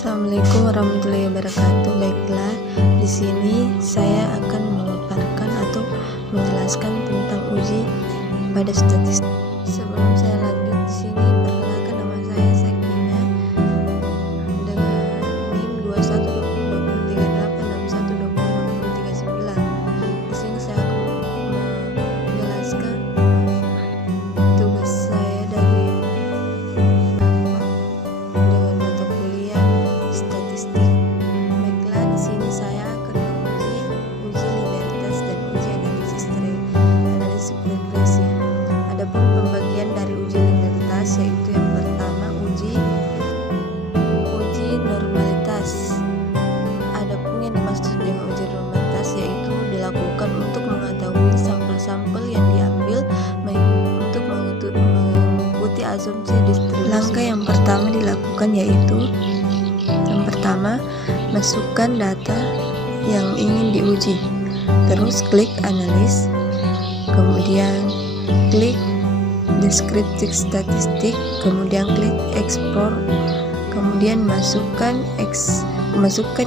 Assalamualaikum warahmatullahi wabarakatuh. Baiklah, di sini saya akan memaparkan atau menjelaskan tentang uji pada statistik. Sebelum saya lanjut, di sini perkenalkan, nama saya Sakina dengan NIM 21202038612039. Di sini saya akan menjelaskan tugas saya dari statistik. Baiklah, di sini saya akan uji linearitas dan uji analisis regresi. Adapun pembagian dari uji linearitas yaitu yang pertama uji normalitas. Adapun yang dimaksud dengan uji normalitas yaitu dilakukan untuk mengetahui sampel-sampel yang diambil untuk mengikuti asumsi distribusi. Langkah yang pertama dilakukan yaitu masukkan data yang ingin diuji, terus klik analis, kemudian klik deskriptif statistik, kemudian klik ekspor, kemudian masukkan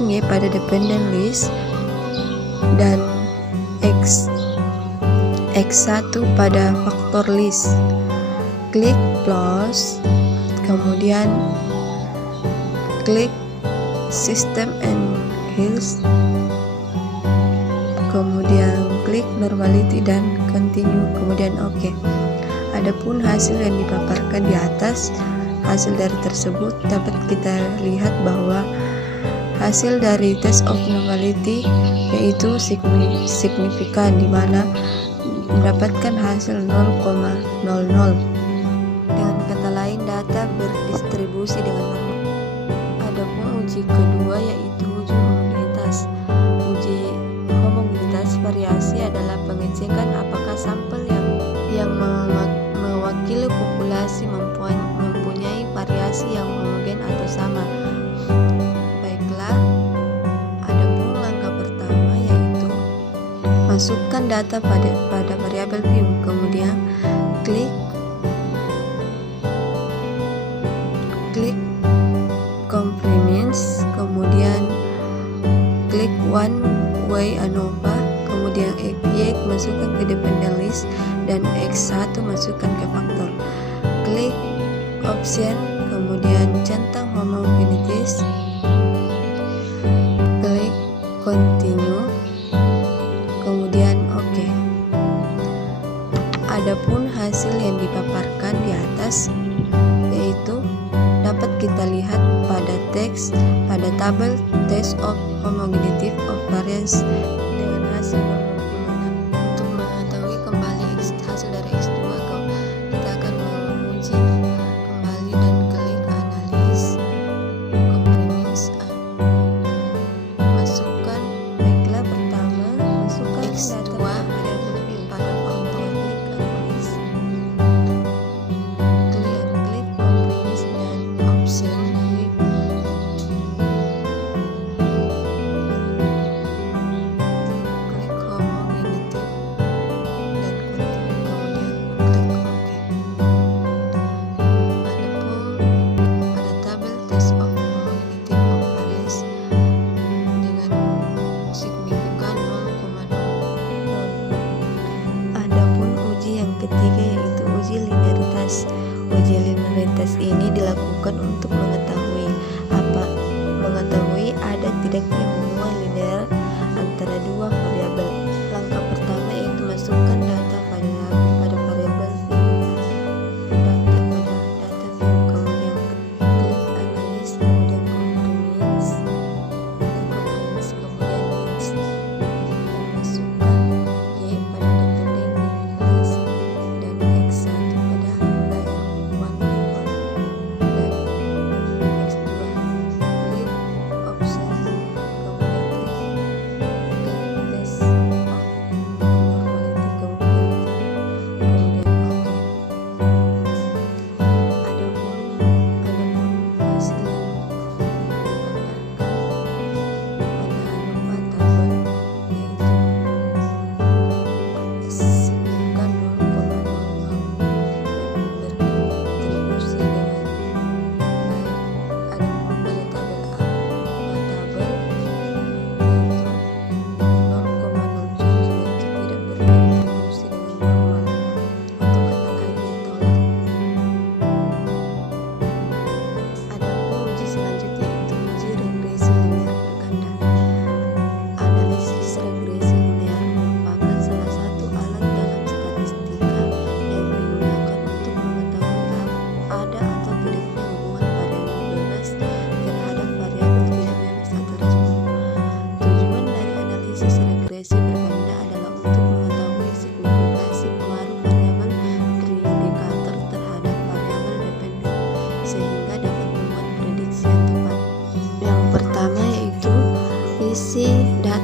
Y pada dependent list dan X1 pada faktor list. Klik plus, kemudian klik System and Hills, kemudian klik normality dan continue, kemudian OK. Adapun hasil yang dipaparkan di atas, hasil dari tersebut dapat kita lihat bahwa hasil dari test of normality yaitu signifikan, di mana mendapatkan hasil 0,00. Dengan kata lain, data berdistribusi dengan normal. Adapun uji kedua yaitu uji homogenitas. Uji homogenitas variasi adalah pengecekan apakah sampel yang mewakili populasi mempunyai variasi yang homogen atau sama. Baiklah, adapun langkah pertama yaitu masukkan data pada variabel view, kemudian klik complements, kemudian klik one way ANOVA, kemudian Y masukkan ke dependent list dan X1 masukkan ke faktor. Klik option, kemudian centang homogenities, klik continue, kemudian OK. Adapun hasil yang dipaparkan di atas yaitu dapat kita lihat pada teks pada tabel test of homogeneity of variance dengan hasil 0,6. Untuk mengetahui kembali hasil dari X2, kita akan menguji kembali dan klik analis, complements, masukkan. Baiklah, pertama masukkan X2 pada faktor, klik analis, klik complements dan option, klik home,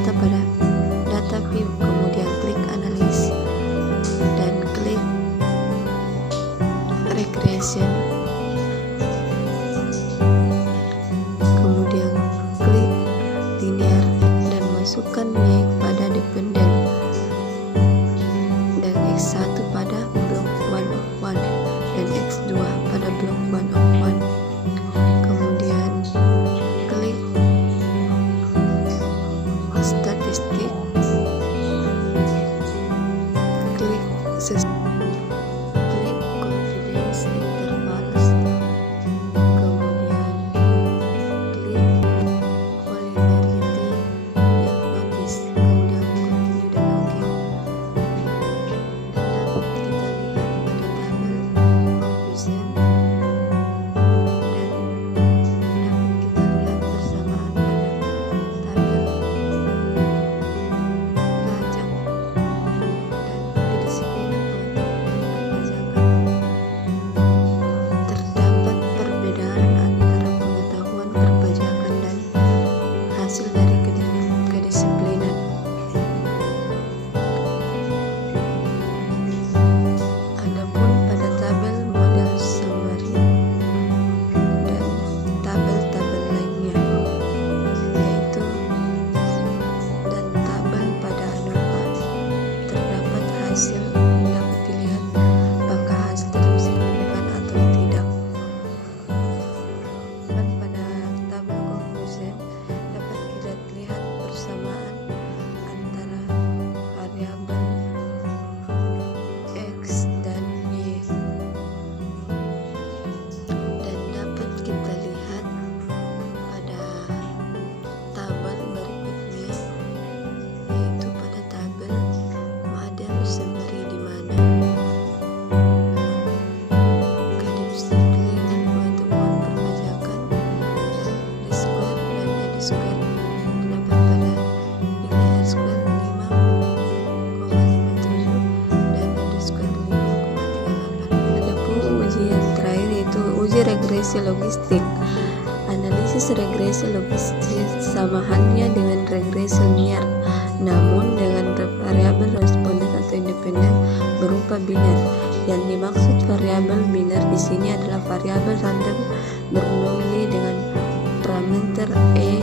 data pada data view, kemudian klik analis dan klik regression, kemudian klik linear dan masukkan Y pada dependen dan X1 pada blok 1 of 1 dan X2 pada blok 1 of 1. Kemudian klik statistik, klik confidence intervals, kemudian klik covariance diagnosis, kemudian continue dan OK. Dan dapat kita lihat pada tabel coefficient dan dapat kita lihat persamaan pada tabel pajak dan kedisiplinan pengetahuan perpajakan. Terdapat perbedaan antara pengetahuan perpajakan dan hasil dari kedisiplinan. Adapun pada tabel model summary dan tabel-tabel lainnya, yaitu dan tabel pada ANOVA, terdapat hasil dapat dilihat apakah hasil tersebut signifikan atau tidak. Dan pada tabel conclusion dapat kita lihat persamaan antara variabel X dan Y, dan dapat kita lihat pada tabel berikutnya, yaitu pada tabel model summary, di mana kedisiplinan pengetahuan perpajakan R-square dan R-square terdapat pada nilai R-square 5,57 dan R-square 5,38. Adapun uji yang terakhir yaitu uji regresi logistik. Analisis regresi logistik sama halnya dengan regresi linear, namun dengan variabel responden atau independen berupa biner. Yang dimaksud variabel biner di sini adalah variabel random bernilai dengan parameter E.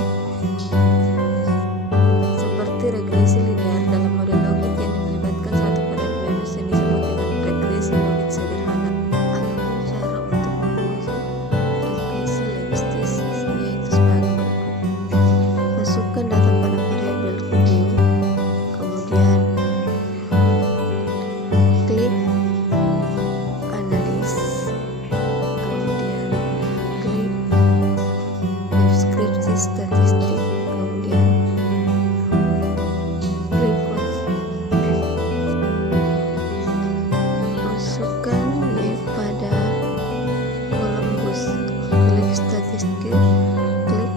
Seperti regresi linear dalam model logik yang melibatkan satu variabel yang disebut dengan regresi logik sederhana. Adapun cara untuk menguji regresi logistik yaitu sebagai berikut. Masukkan data pada variabel Q, kemudian klik analis, kemudian klik deskripsi statistik, kemudian klik masukkan Y pada kolom bus, klik statistik, klik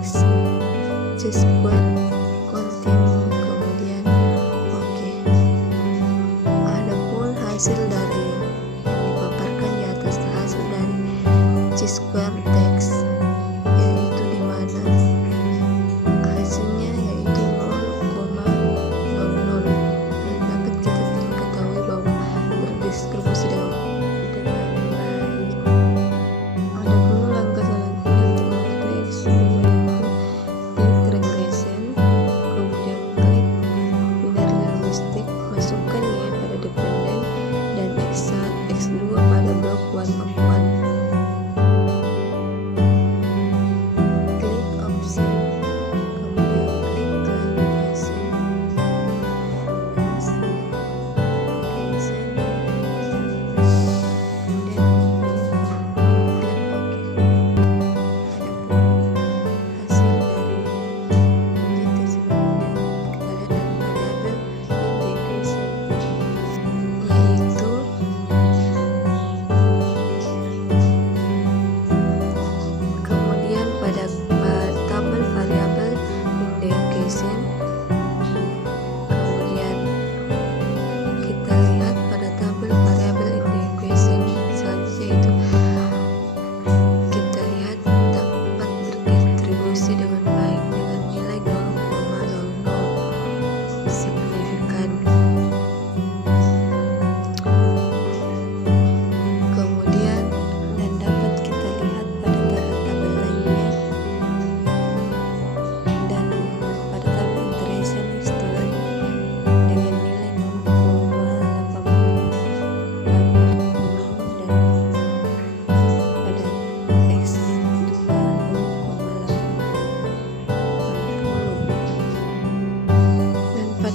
C-square, continue, kemudian OK. Adapun hasil dari yang dipaparkan di atas hasil dari C-square text, yaitu di mana hasilnya yaitu 0,00, dan dapat kita ketahui bahwa berdistribusi dengan baik. Adapun langkah selanjutnya untuk mengetahui X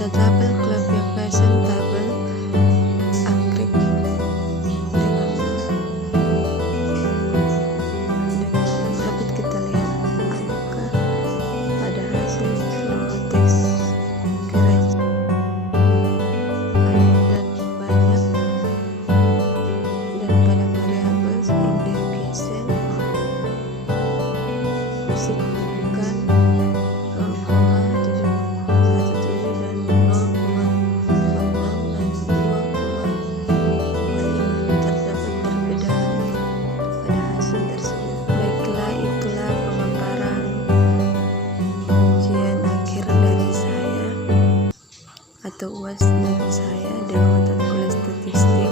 The table classification table anggrek dapat kita lihat angka pada hasil flow text garage dan banyak, dan pada variabel indication signifikan 0,717 dan 0,46 dan 2,5 terdapat perbedaan pada hasil tersebut. Baiklah, itulah pemaparan ujian akhir dari saya atau UAS dari saya dalam mata kuliah statistik